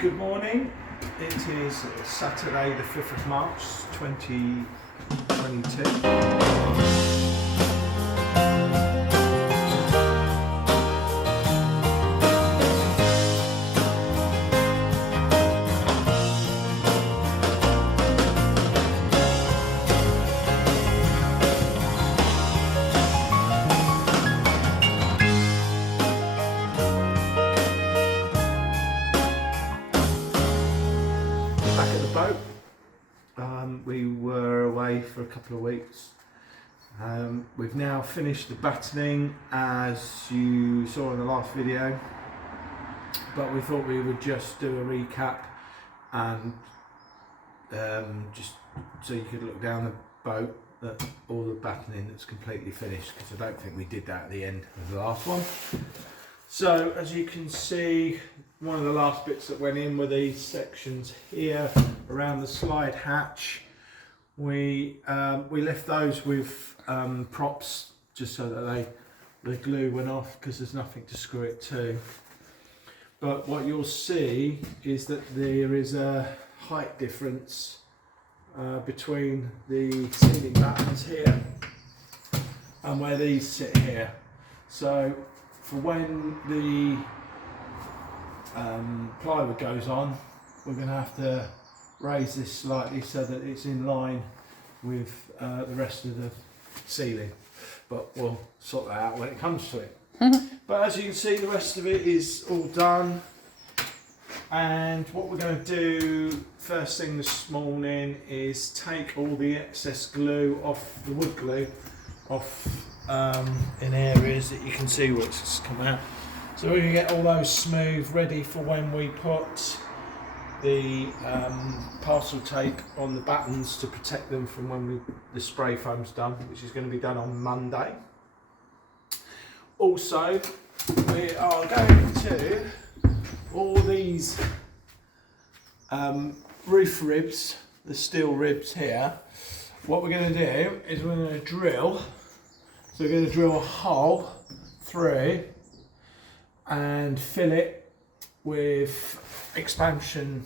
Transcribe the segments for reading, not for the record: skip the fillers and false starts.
Good morning. It is Saturday the 5th of March 2022. Back at the boat. We were away for a couple of weeks. We've now finished the battening as you saw in the last video, but we thought we would just do a recap and just so you could look down the boat at all the battening that's completely finished, because I don't think we did that at the end of the last one. So as you can see, one of the last bits that went in were these sections here around the slide hatch. We left those with props just so that the glue went off, because there's nothing to screw it to. But what you'll see is that there is a height difference between the ceiling battens here and where these sit here. So for when the plywood goes on, we're going to have to raise this slightly so that it's in line with the rest of the ceiling, but we'll sort that out when it comes to it. But as you can see, the rest of it is all done, and what we're going to do first thing this morning is take all the excess glue off, the wood glue off in areas that you can see where it's come out. So we're going to get all those smooth, ready for when we put the parcel tape on the battens to protect them from when the spray foam's done, which is going to be done on Monday. Also, we are going to all these roof ribs, the steel ribs here. What we're going to do is we're going to drill. So we're going to drill a hole through and fill it with expanding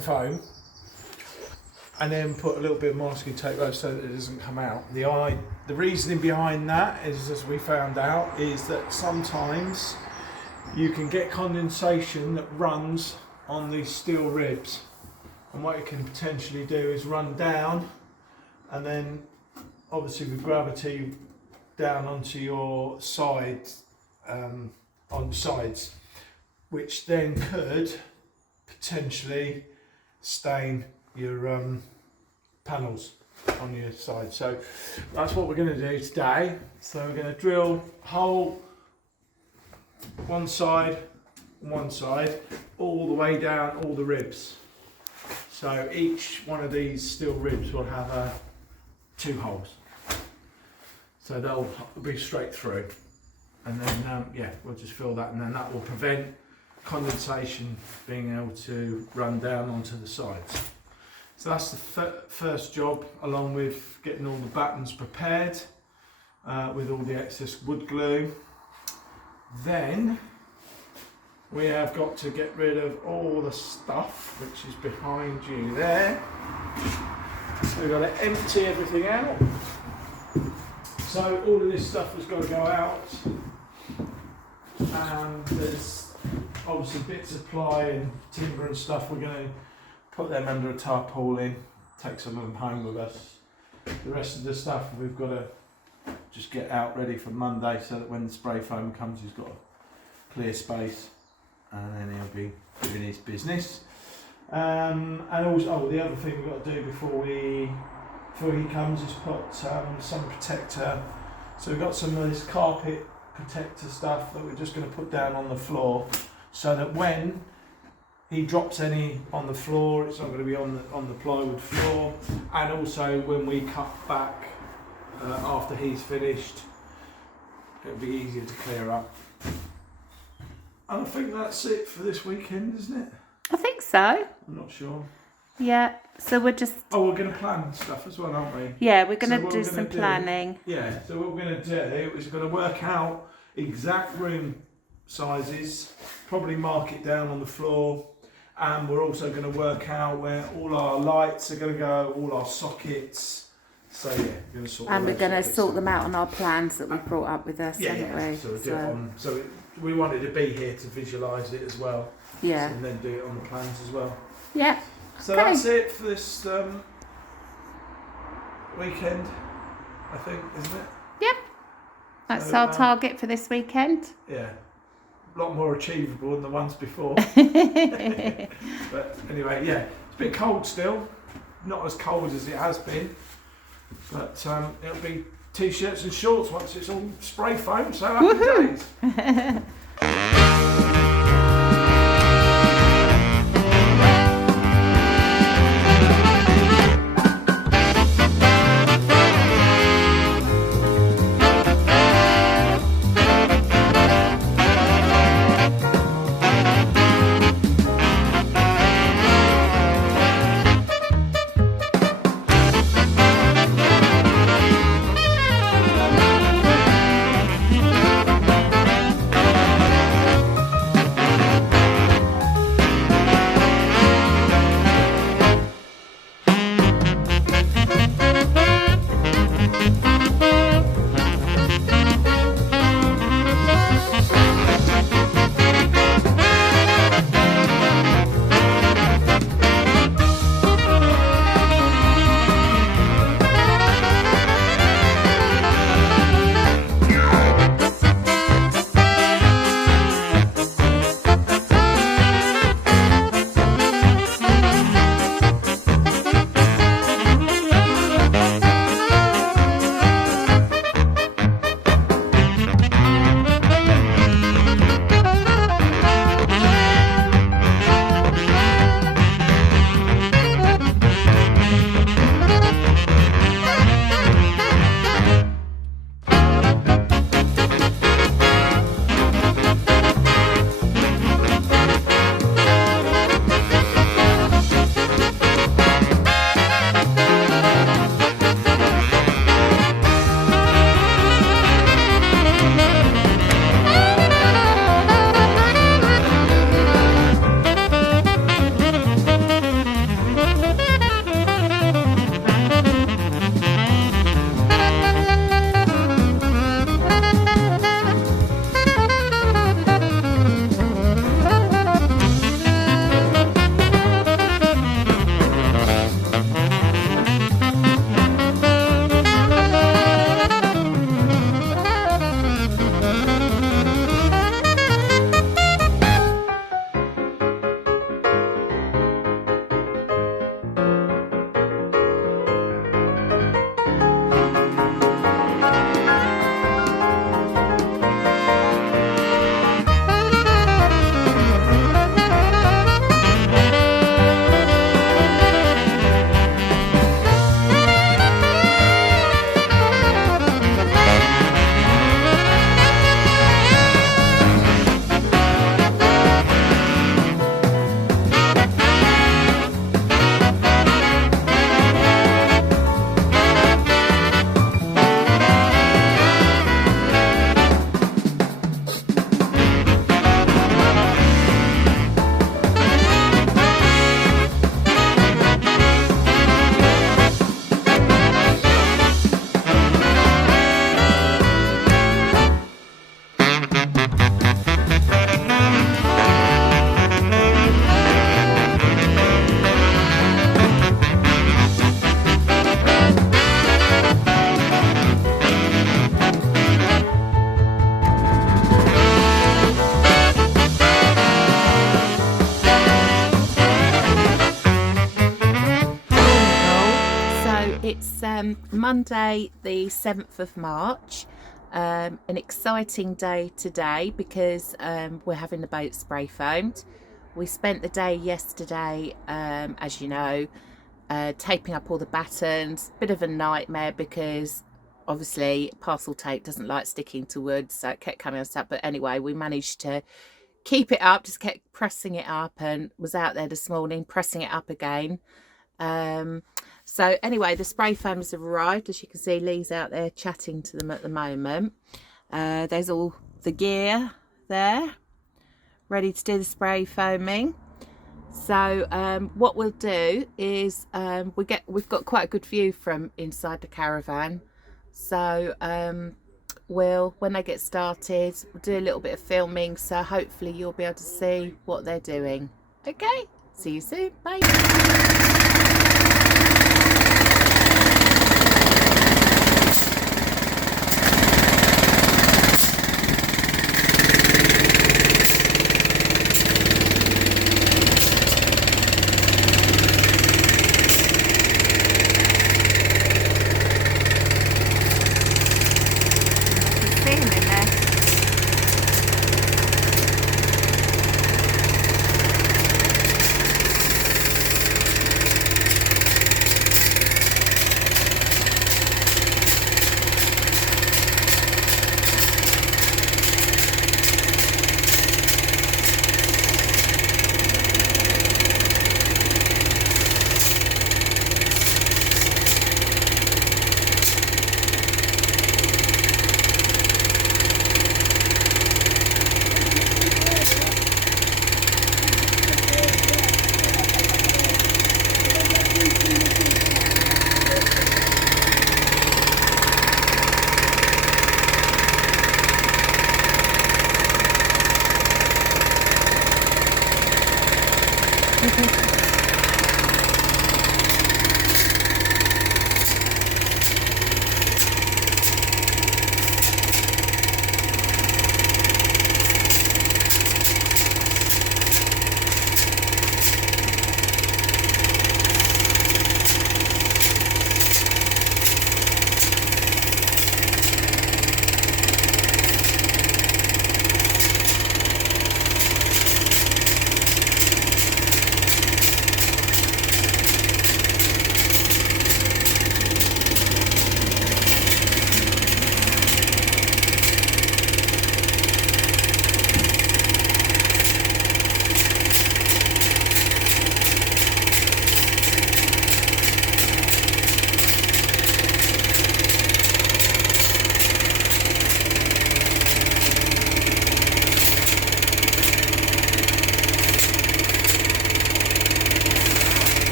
foam, and then put a little bit of masking tape over so that it doesn't come out. The reasoning behind that is, as we found out, is that sometimes you can get condensation that runs on these steel ribs, and what it can potentially do is run down, and then obviously with gravity down onto your sides, on sides, which then could potentially stain your panels on your side. So that's what we're going to do today. So we're going to drill a hole one side, all the way down all the ribs. So each one of these steel ribs will have 2 holes. So they'll be straight through. And then, we'll just fill that, and then that will prevent condensation being able to run down onto the sides. So that's the first job, along with getting all the battens prepared with all the excess wood glue. Then we have got to get rid of all the stuff which is behind you there. So we've got to empty everything out. So all of this stuff has got to go out. And there's obviously bits of ply and timber and stuff. We're going to put them under a tarpaulin, take some of them home with us. The rest of the stuff we've got to just get out ready for Monday, so that when the spray foam comes, he's got a clear space, and then he'll be doing his business. And also, the other thing we've got to do before he comes is put some protector. So we've got some of this carpet protector stuff that we're just going to put down on the floor, so that when he drops any on the floor, it's not going to be on the plywood floor. And also when we cut back after he's finished, it'll be easier to clear up. And I think that's it for this weekend, isn't it? I think so. I'm not sure. Yeah, so we're just... Oh, we're going to plan stuff as well, aren't we? Yeah, we're going to do some planning. Yeah, so what we're going to do is we're going to work out exact room sizes, probably mark it down on the floor, and we're also going to work out where all our lights are going to go, all our sockets. So yeah, we're going to sort. And we're going to bits sort out. them out on our plans that we brought up with us, haven't we? So we'll do it on. We wanted to be here to visualise it as well. Yeah. And then do it on the plans as well. Yeah. So Okay. that's it for this weekend, I think, isn't it? Yep. That's So, our target for this weekend. Yeah. A lot more achievable than the ones before. But anyway, yeah, it's a bit cold still. Not as cold as it has been. But it'll be t-shirts and shorts once it's all spray foam, so happy days. Monday the 7th of March. An exciting day today because we're having the boat spray foamed. We spent the day yesterday, as you know, taping up all the battens. Bit of a nightmare because obviously parcel tape doesn't like sticking to wood, so it kept coming unstuck. But anyway, we managed to keep it up, just kept pressing it up, and was out there this morning pressing it up again. So anyway, the spray foamers have arrived. As you can see, Lee's out there chatting to them at the moment. There's all the gear there. ready to do the spray foaming. So what we'll do is we've got quite a good view from inside the caravan. So when they get started, we'll do a little bit of filming, so hopefully you'll be able to see what they're doing. Okay, see you soon. Bye.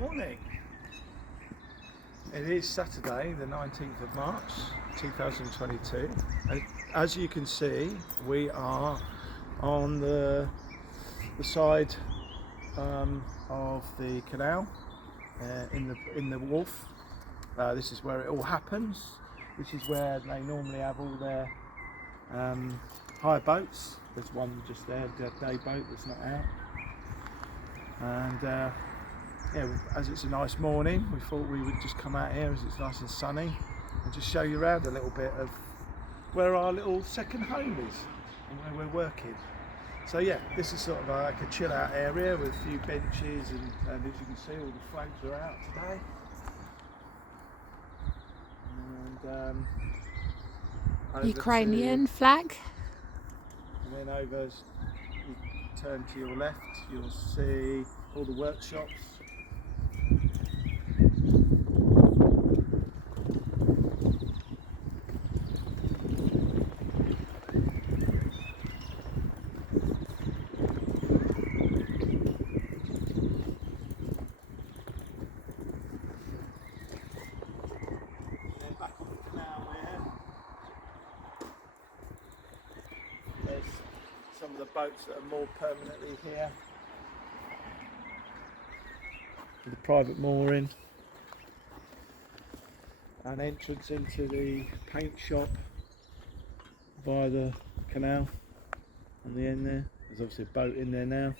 Morning. It is Saturday the 19th of March 2022 and as you can see we are on the side of the canal in the wharf. This is where it all happens. This is where they normally have all their hire boats. There's one just there, the day boat that's not out. And yeah, as it's a nice morning, we thought we would just come out here as it's nice and sunny and just show you around a little bit of where our little second home is and where we're working. So yeah, this is sort of like a chill out area with a few benches, and as you can see, all the flags are out today. And over Ukrainian flag. and then over, as you turn to your left, you'll see all the workshops. Some of the boats that are more permanently here. With a private mooring. An entrance into the paint shop via the canal on the end there. There's obviously a boat in there now.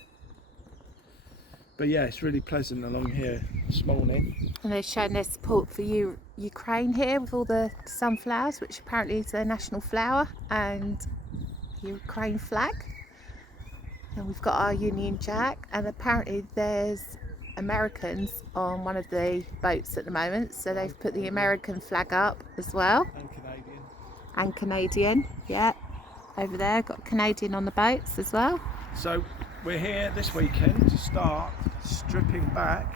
But yeah, it's really pleasant along here this morning. And they're showing their support for Ukraine here with all the sunflowers, which apparently is their national flower, and Ukraine flag. And we've got our Union Jack, and apparently there's Americans on one of the boats at the moment, so they've put the American flag up as well. And Canadian. And Canadian, yeah. Over there, got Canadian on the boats as well. So we're here this weekend to start stripping back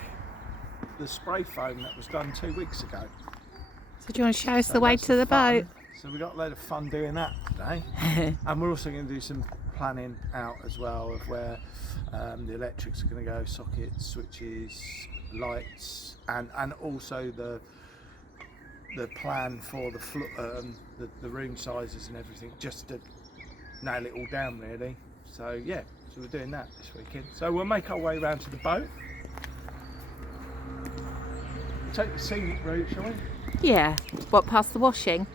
the spray foam that was done 2 weeks ago. So do you want to show us So the way that's to the fun. boat? So we got a load of fun doing that today. And we're also going to do some planning out as well of where the electrics are going to go, sockets, switches, lights, and also the plan for the room sizes and everything, just to nail it all down really. So yeah, so we're doing that this weekend. So we'll make our way around to the boat. Take the scenic route, shall we? Yeah. What, past the washing?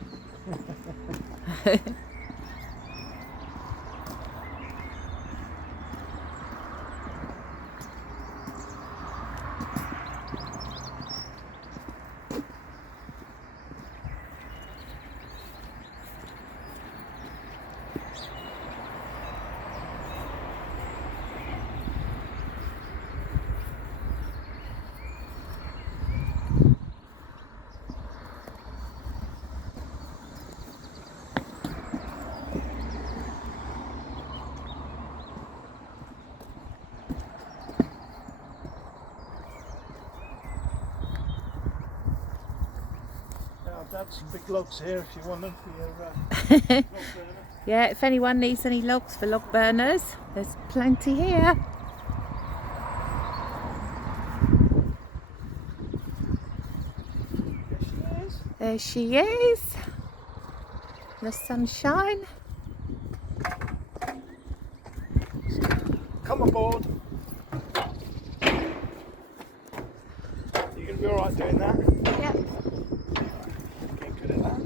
I've some big logs here if you want them for your log burner. Yeah, if anyone needs any logs for log burners, there's plenty here. There she is. The sunshine. Come aboard. You gonna be alright doing that? Yep. Getting good at that.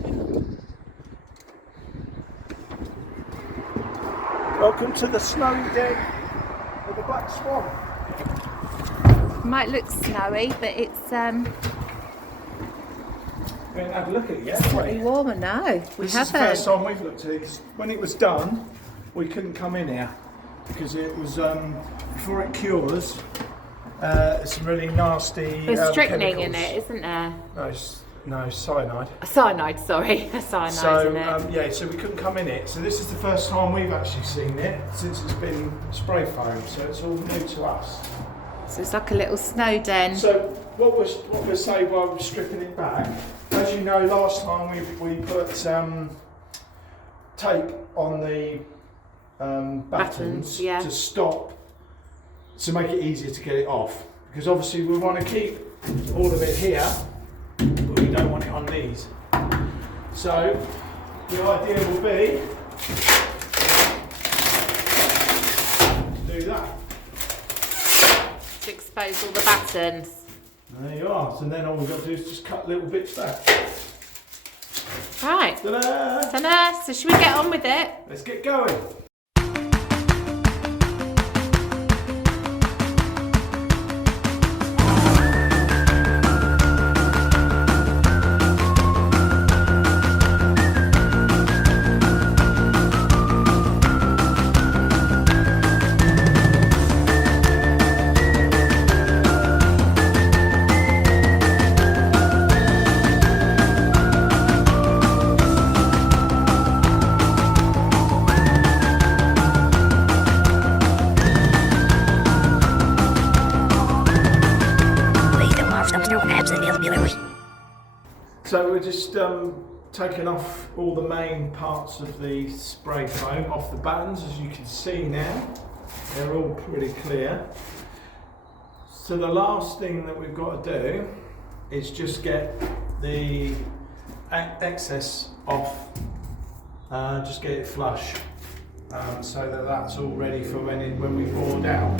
Welcome to the snowy deck of the Black Swan. Might look snowy, but it's We haven't had a look at it yet, pretty warmer now. We This is the first time we've looked at it, 'cause when it was done, we couldn't come in here because it was before it cures. Some really nasty. There's strychnine chemicals. in it, isn't there? No, cyanide. Cyanide, sorry. Cyanide So in it. yeah, so we couldn't come in it. So this is the first time we've actually seen it since it's been spray foamed. So it's all new to us. So it's like a little snow den. So what we'll say while we're stripping it back, as you know, last time we put tape on the buttons yeah. to stop, to make it easier to get it off. Because obviously we want to keep all of it here, but we don't want it on these. So the idea will be to do that. To expose all the buttons. There you are. So then all we've got to do is just cut little bits back. Right. Ta-da! Ta-da! So should we get on with it? Let's get going. So we're just taking off all the main parts of the spray foam off the buttons. As you can see now, they're all pretty clear. So the last thing that we've got to do is just get the excess off, just get it flush, so that that's all ready for when we board out.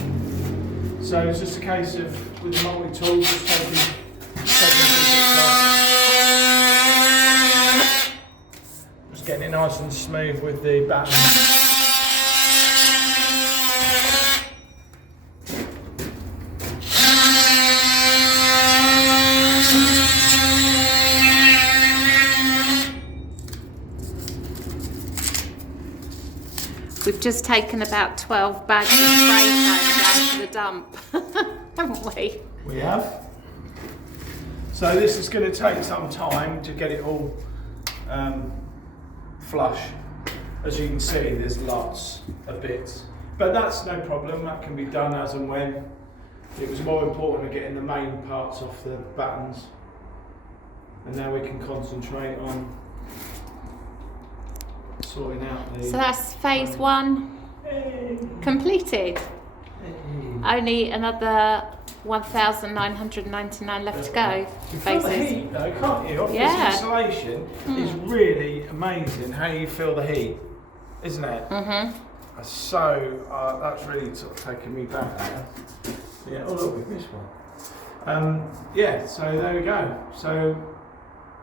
So it's just a case of, with the multi-tool, just taking the bits off. Just getting it nice and smooth with the batten. We've just taken about 12 bags of spray foam down to the dump, haven't we? We have. So this is going to take some time to get it all flush. As you can see, there's lots of bits, but that's no problem. That can be done as and when. It was more important to getting the main parts off the buttons, and now we can concentrate on sorting out the... So that's phase 1 completed. Only another 1,999 left to go. You feel the heat though, can't you? Off Yeah. This insulation is really amazing how you feel the heat, isn't it? Mm-hmm. So that's really sort of taken me back there. Yeah, oh look, we've missed one. Yeah, so there we go. So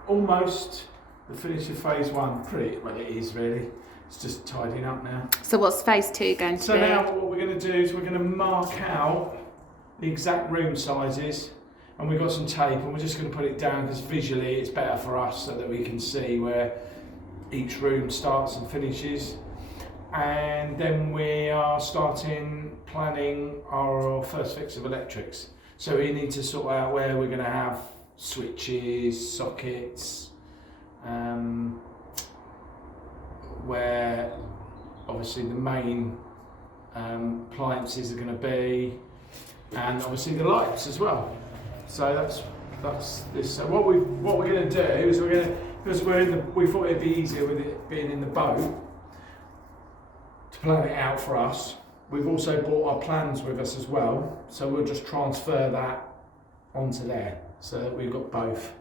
almost the finish of phase 1. Pretty well, it is really. It's just tidying up now. So what's phase 2 going to be? So now what we're going to do is we're going to mark out the exact room sizes, and we've got some tape, and we're just going to put it down because visually it's better for us so that we can see where each room starts and finishes. And then we are planning our first fix of electrics. So we need to sort out where we're going to have switches, sockets, where obviously the main appliances are going to be, and obviously the lights as well. So that's this. So what we're going to do is because we thought it'd be easier with it being in the boat to plan it out for us. We've also brought our plans with us as well, so we'll just transfer that onto there so that we've got both.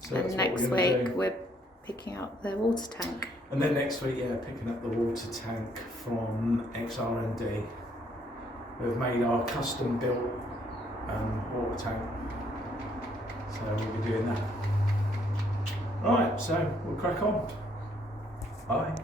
So and next week we're picking up the water tank. And then next week, yeah, picking up the water tank from XR&D. We've made our custom built water tank. So we'll be doing that. Alright, so we'll crack on. Bye.